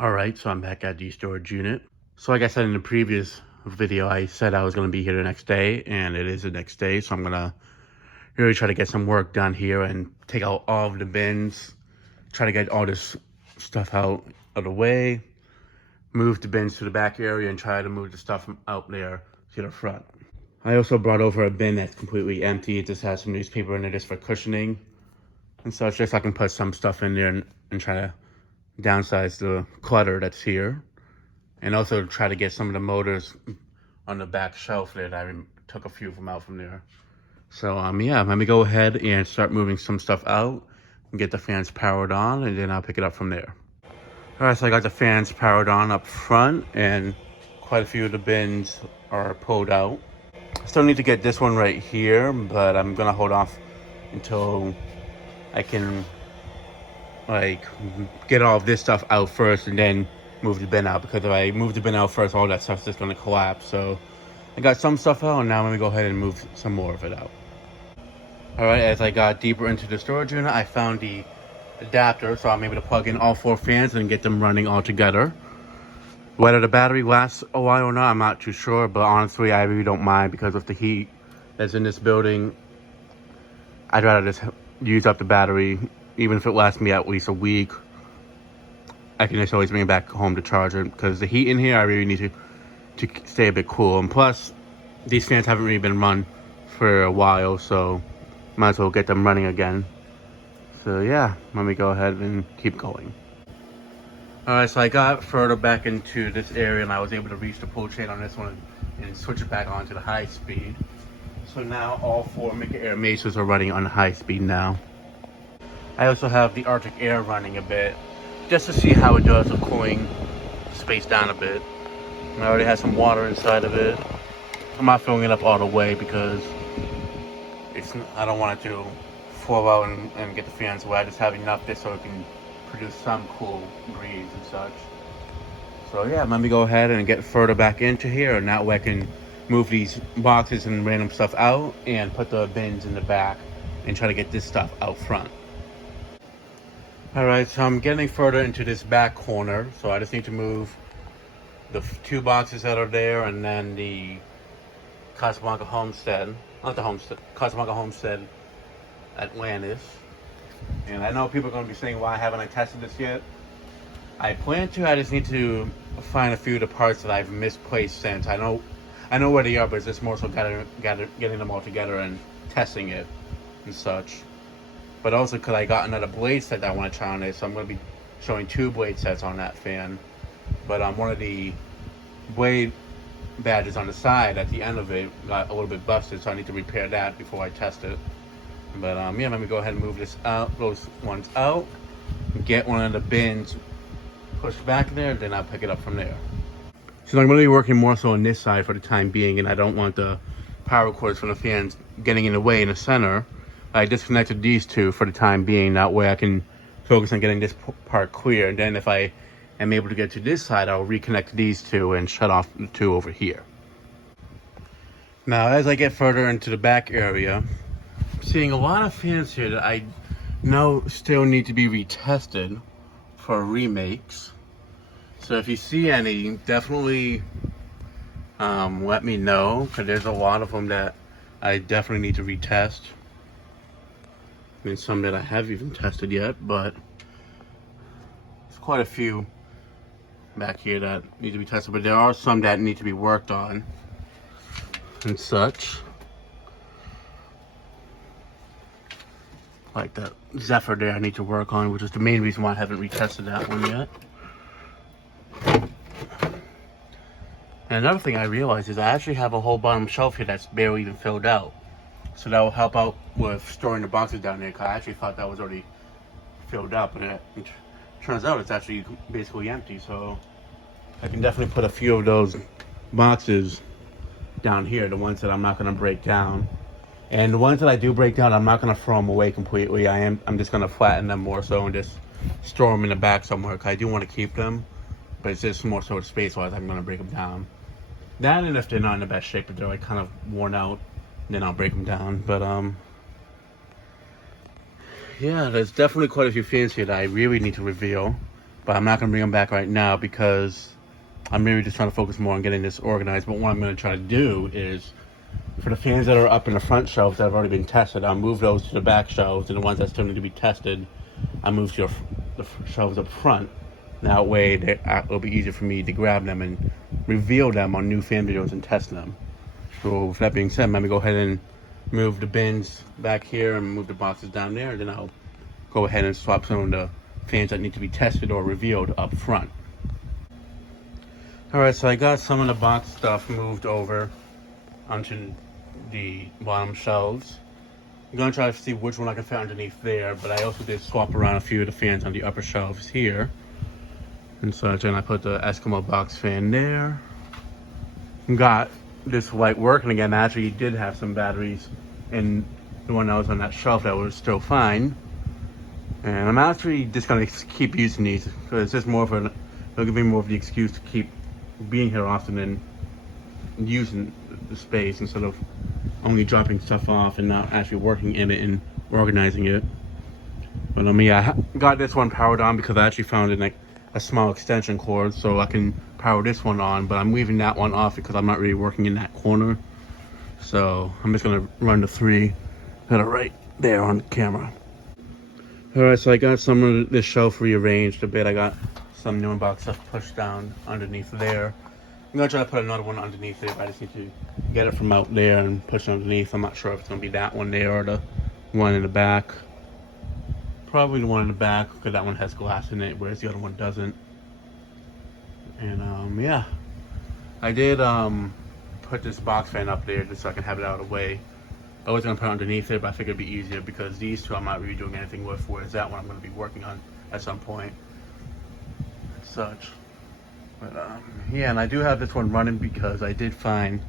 Alright, so I'm back at the storage unit. So like I said in the previous video, I said I was going to be here the next day, and it is the next day, so I'm going to really try to get some work done here and take out all of the bins, try to get all this stuff out of the way, move the bins to the back area, and try to move the stuff from out there to the front. I also brought over a bin that's completely empty. It just has some newspaper in it just for cushioning and such, just so I can put some stuff in there and try to downsize the clutter that's here, and also try to get some of the motors on the back shelf there that I took a few of them out from there. So yeah, let me go ahead and start moving some stuff out and get the fans powered on, and then I'll pick it up from there. All right, so I got the fans powered on up front, and quite a few of the bins are pulled out. I still need to get this one right here, but I'm gonna hold off until I can get all of this stuff out first and then move the bin out, because if I move the bin out first, all that stuff's just going to collapse. So I got some stuff out, and now let me go ahead and move some more of it out. All right, as I got deeper into the storage unit, I found the adapter, so I'm able to plug in all 4 fans and get them running all together. Whether the battery lasts a while or not, I'm not too sure, but honestly, I really don't mind, because with the heat that's in this building, I'd rather just use up the battery. Even if it lasts me at least a week, I can just always bring it back home to charge it, because the heat in here, I really need to stay a bit cool. And plus, these fans haven't really been run for a while, so might as well get them running again. So yeah, let me go ahead and keep going. Alright, so I got further back into this area, and I was able to reach the pull chain on this one and switch it back onto the high speed. So now all 4 Mega Air Maces are running on high speed now. I also have the Arctic Air running a bit, just to see how it does with cooling space down a bit. I already have some water inside of it. I'm not filling it up all the way, because I don't want it to flow out and get the fans wet. I just have enough just so it can produce some cool breeze and such. So yeah, let me go ahead and get further back into here, and that way I can move these boxes and random stuff out and put the bins in the back and try to get this stuff out front. Alright, so I'm getting further into this back corner, so I just need to move the 2 boxes that are there, and then the Casablanca Homestead, not the Homestead, Casablanca Homestead Atlantis. And I know people are going to be saying, why haven't I tested this yet? I plan to. I just need to find a few of the parts that I've misplaced since. I know where they are, but it's just more so getting them all together and testing it and such. But also because I got another blade set that I want to try on it, so I'm going to be showing 2 blade sets on that fan. But one of the blade badges on the side at the end of it got a little bit busted, so I need to repair that before I test it. But yeah, let me go ahead and move those ones out, get one of the bins pushed back there, then I'll pick it up from there. So I'm going to be working more so on this side for the time being, and I don't want the power cords from the fans getting in the way in the center. I disconnected these 2 for the time being. That way I can focus on getting this part clear. And then if I am able to get to this side, I'll reconnect these 2 and shut off the 2 over here. Now, as I get further into the back area, I'm seeing a lot of fans here that I know still need to be retested for remakes. So if you see any, definitely let me know, because there's a lot of them that I definitely need to retest. I mean, some that I haven't even tested yet, but there's quite a few back here that need to be tested, but there are some that need to be worked on and such. Like that Zephyr there I need to work on, which is the main reason why I haven't retested that one yet. And another thing I realized is I actually have a whole bottom shelf here that's barely even filled out. So that will help out with storing the boxes down there, because I actually thought that was already filled up, and it turns out it's actually basically empty. So I can definitely put a few of those boxes down here, the ones that I'm not going to break down. And the ones that I do break down, I'm not going to throw them away completely. I'm just going to flatten them more so and just store them in the back somewhere, because I do want to keep them, but it's just more so space-wise I'm going to break them down. That, and if they're not in the best shape, if they're like kind of worn out, then I'll break them down. But yeah, there's definitely quite a few fans here that I really need to reveal. but I'm not going to bring them back right now because I'm really just trying to focus more on getting this organized. But what I'm going to try to do is, for the fans that are up in the front shelves that have already been tested, I'll move those to the back shelves, and the ones that still need to be tested, I'll move to the shelves up front. That way, it'll be easier for me to grab them and reveal them on new fan videos and test them. So with that being said, let me go ahead and move the bins back here and move the boxes down there, and then I'll go ahead and swap some of the fans that need to be tested or revealed up front. Alright, so I got some of the box stuff moved over onto the bottom shelves. I'm going to try to see which one I can fit underneath there, but I also did swap around a few of the fans on the upper shelves here. And so then I put the Eskimo box fan there. Got this light working again. I actually did have some batteries in the one that was on that shelf that was still fine. And I'm actually just going to keep using these because it's just more of it'll give me more of the excuse to keep being here often and using the space instead of only dropping stuff off and not actually working in it and organizing it. But I got this one powered on because I actually found it in a small extension cord, so I can power this one on, but I'm leaving that one off because I'm not really working in that corner. So I'm just gonna run the 3 that are right there on the camera. Alright, so I got some of this shelf rearranged a bit. I got some new box stuff pushed down underneath there. I'm gonna try to put another one underneath there, but I just need to get it from out there and push it underneath. I'm not sure if it's gonna be that one there or the one in the back. Probably the one in the back because that one has glass in it, whereas the other one doesn't. And yeah, I did put this box fan up there just so I can have it out of the way. I was gonna put it underneath it, but I figured it'd be easier because these two I'm not really doing anything with, whereas that one I'm gonna be working on at some point. Such. But yeah, and I do have this one running because I did find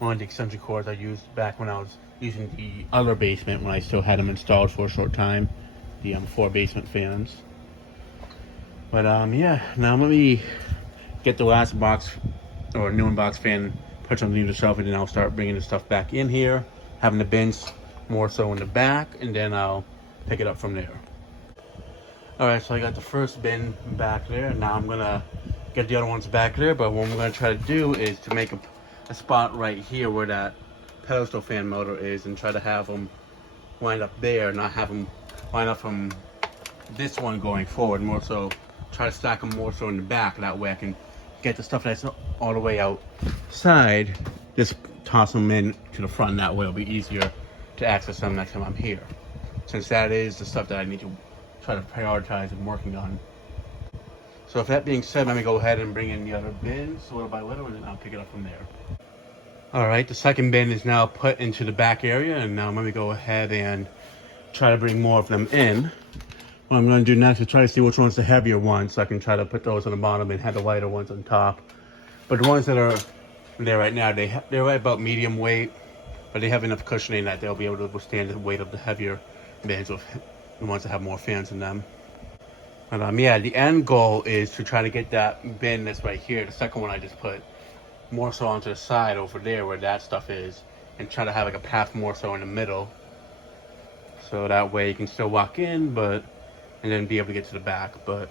one of the extension cords I used back when I was using the other basement when I still had them installed for a short time, the 4 basement fans. But yeah, now let me get the last box or new box fan put underneath the shelf, and then I'll start bringing the stuff back in here, having the bins more so in the back, and then I'll pick it up from there. Alright, so I got the first bin back there, and now I'm gonna get the other ones back there, but what I'm gonna try to do is to make a spot right here where that pedestal fan motor is, and try to have them wind up there, not have them line up from this one going forward, more so try to stack them more so in the back. That way I can get the stuff that's all the way outside, just toss them in to the front. That way it'll be easier to access them next time I'm here, since that is the stuff that I need to try to prioritize and working on. So with that being said, let me go ahead and bring in the other bins little by little, and then I'll pick it up from there. Alright, the second bin is now put into the back area, and now let me go ahead and try to bring more of them in. What I'm going to do next is try to see which one's the heavier one, so I can try to put those on the bottom and have the lighter ones on top. But the ones that are there right now, they're right about medium weight, but they have enough cushioning that they'll be able to withstand the weight of the heavier bins, with the ones that have more fans in them. But yeah, the end goal is to try to get that bin that's right here, the second one I just put, more so onto the side over there where that stuff is, and try to have like a path more so in the middle, so that way you can still walk in, and then be able to get to the back. But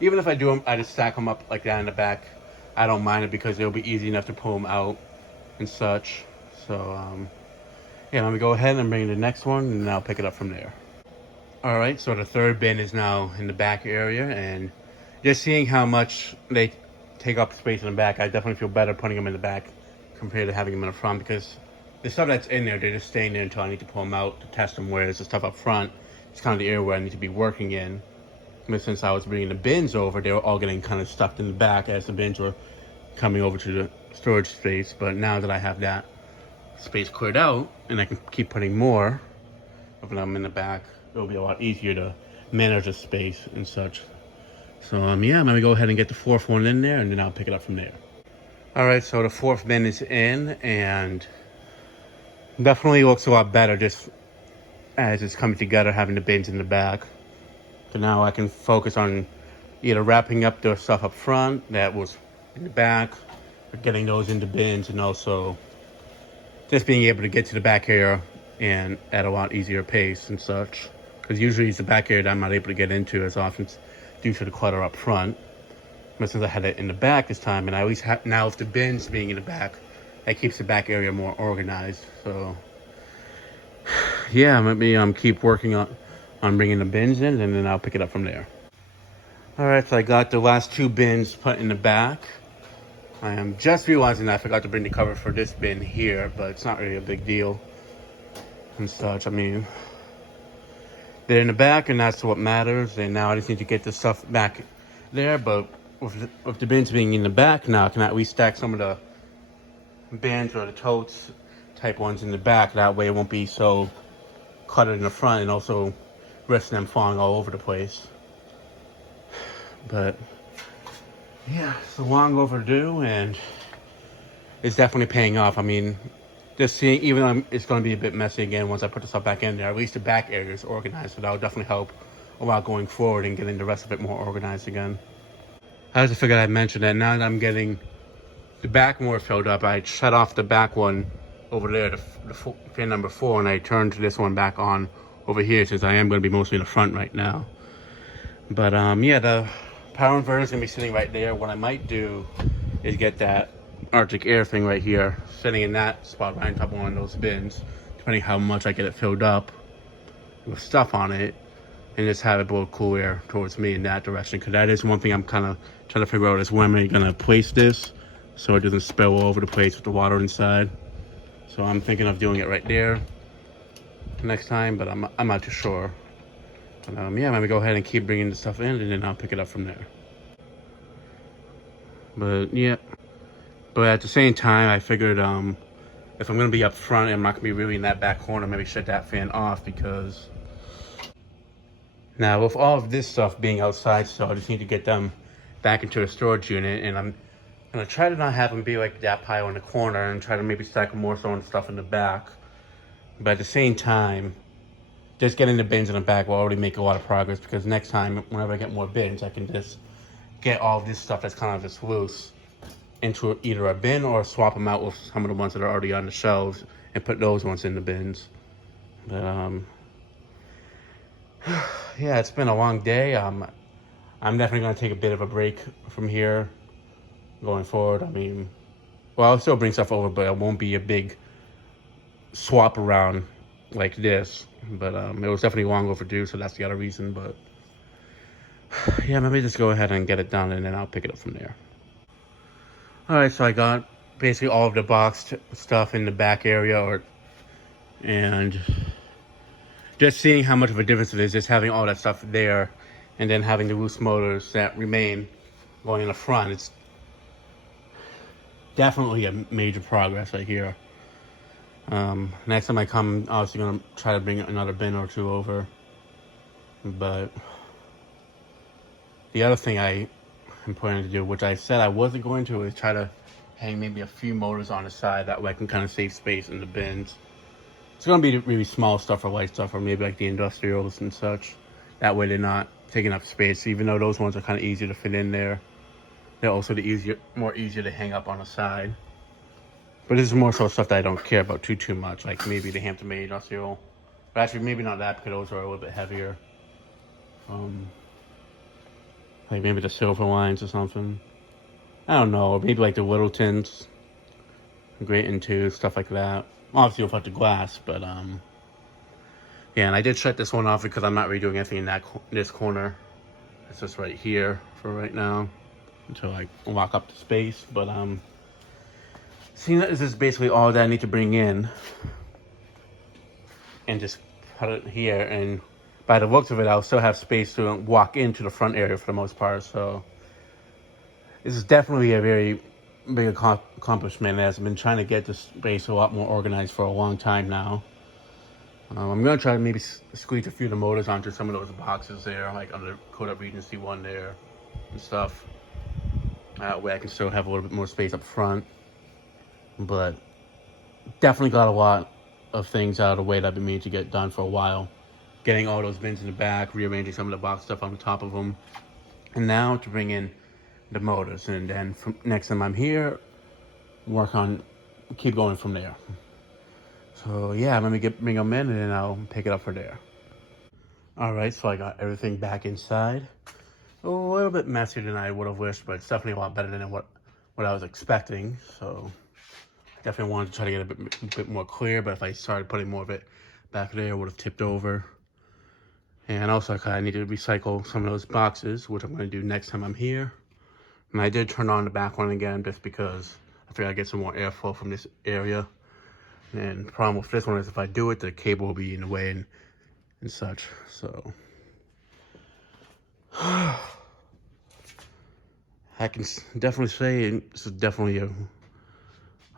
even if I do them, I just stack them up like that in the back. I don't mind it because it'll be easy enough to pull them out and such. So yeah, let me go ahead and bring the next one, and I'll pick it up from there. Alright, so the third bin is now in the back area, and just seeing how much they take up space in the back, I definitely feel better putting them in the back compared to having them in the front, because the stuff that's in there, they're just staying there until I need to pull them out to test them, whereas the stuff up front, it's kind of the area where I need to be working in. But since I was bringing the bins over, they were all getting kind of stuffed in the back as the bins were coming over to the storage space. But now that I have that space cleared out, and I can keep putting more of them in the back, it'll be a lot easier to manage the space and such. So yeah, I'm gonna go ahead and get the fourth one in there, and then I'll pick it up from there. Alright, so the fourth bin is in, and definitely looks a lot better just as it's coming together, having the bins in the back. So now I can focus on either wrapping up the stuff up front that was in the back, or getting those into bins, and also just being able to get to the back area and at a lot easier pace and such. Because usually it's the back area that I'm not able to get into as often due to the clutter up front. But since I had it in the back this time, and I at least have now with the bins being in the back, that keeps the back area more organized. So yeah, maybe keep working on bringing the bins in, and then I'll pick it up from there. All right, so I got the last 2 bins put in the back. I am just realizing that I forgot to bring the cover for this bin here, but it's not really a big deal and such. I mean, they're in the back, and that's what matters. And now I just need to get the stuff back there. But with the bins being in the back now, I can at least stack some of the bins or the totes type ones in the back. That way it won't be so cluttered in the front, and also risk them falling all over the place. But yeah, it's long overdue, and it's definitely paying off. I mean, just seeing, even though it's going to be a bit messy again once I put the stuff back in there, at least the back area is organized, so that will definitely help a lot going forward and getting the rest of it more organized again. I just figured I'd mention that now that I'm getting the back more filled up, I shut off the back one over there, the fan number 4, and I turned this one back on over here, since I am going to be mostly in the front right now. But yeah, the power inverter is going to be sitting right there. What I might do is get that Arctic Air thing right here, sitting in that spot right on top of one of those bins, depending how much I get it filled up with stuff on it, and just have it blow cool air towards me in that direction. Because that is one thing I'm kind of trying to figure out, is where am I going to place this so it doesn't spill all over the place with the water inside. So I'm thinking of doing it right there next time, but I'm not too sure. But yeah, I'm gonna go ahead and keep bringing the stuff in, and then I'll pick it up from there. But yeah, but at the same time, I figured if I'm gonna be up front, I'm not gonna be really in that back corner, maybe shut that fan off, because now with all of this stuff being outside, so I just need to get them back into the storage unit, and I'm gonna try to not have them be like that pile in the corner, and try to maybe stack more so and stuff in the back. But at the same time, just getting the bins in the back will already make a lot of progress, because next time, whenever I get more bins, I can just get all this stuff that's kind of just loose into either a bin, or swap them out with some of the ones that are already on the shelves and put those ones in the bins. But yeah, it's been a long day. I'm definitely going to take a bit of a break from here going forward. I mean, well, I'll still bring stuff over, but it won't be a big swap around like this. But it was definitely long overdue, so that's the other reason. But yeah, maybe just go ahead and get it done, and then I'll pick it up from there. All right, so I got basically all of the boxed stuff in the back area, and just seeing how much of a difference it is, just having all that stuff there, and then having the loose motors that remain going in the front. It's definitely a major progress right here. Next time I come, I'm obviously going to try to bring another bin or 2 over. But the other thing I am planning to do, which I said I wasn't going to, is try to hang maybe a few motors on the side. That way I can kind of save space in the bins. It's going to be really small stuff or light stuff, or maybe like the industrials and such. That way they're not taking up space. Even though those ones are kind of easier to fit in there, they're also more easier to hang up on the side. But this is more so stuff that I don't care about too much, like maybe the Hampton Made industrial. But actually, maybe not that, because those are a little bit heavier. Like maybe the Silver Lines or something. I don't know. Maybe like the Littletons, Great Into, stuff like that. Obviously without the glass, but yeah. And I did shut this one off because I'm not really doing anything in this corner. It's just right here for right now until I lock up the space. But seeing that this is basically all that I need to bring in, and just put it here, and by the looks of it, I'll still have space to walk into the front area for the most part. So this is definitely a very big accomplishment, as I've been trying to get this space a lot more organized for a long time now. I'm going to try to maybe squeeze a few of the motors onto some of those boxes there, like under Coda Regency one there and stuff. That way I can still have a little bit more space up front. But definitely got a lot of things out of the way that I've been meaning to get done for a while. Getting all those bins in the back, rearranging some of the box stuff on the top of them. And now to bring in the motors. And then next time I'm here, keep going from there. So yeah, let me bring them in, and then I'll pick it up from there. All right, so I got everything back inside. a little bit messier than I would have wished, but it's definitely a lot better than what I was expecting. So definitely wanted to try to get a bit more clear, but if I started putting more of it back there, it would have tipped over. And also I kind of needed to recycle some of those boxes, which I'm going to do next time I'm here. And I did turn on the back one again just because I figured I'd get some more airflow from this area. And the problem with this one is if I do it, the cable will be in the way and such. So I can definitely say this is definitely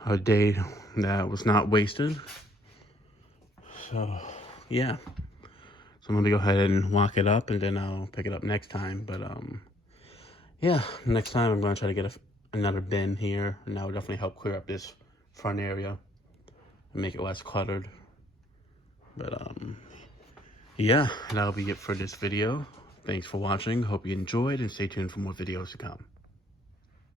a day that was not wasted. So yeah, so I'm gonna go ahead and lock it up, and then I'll pick it up next time. But yeah, next time I'm gonna try to get another bin here, and that will definitely help clear up this front area and make it less cluttered. But yeah, that'll be it for this video. Thanks for watching. Hope you enjoyed, and stay tuned for more videos to come.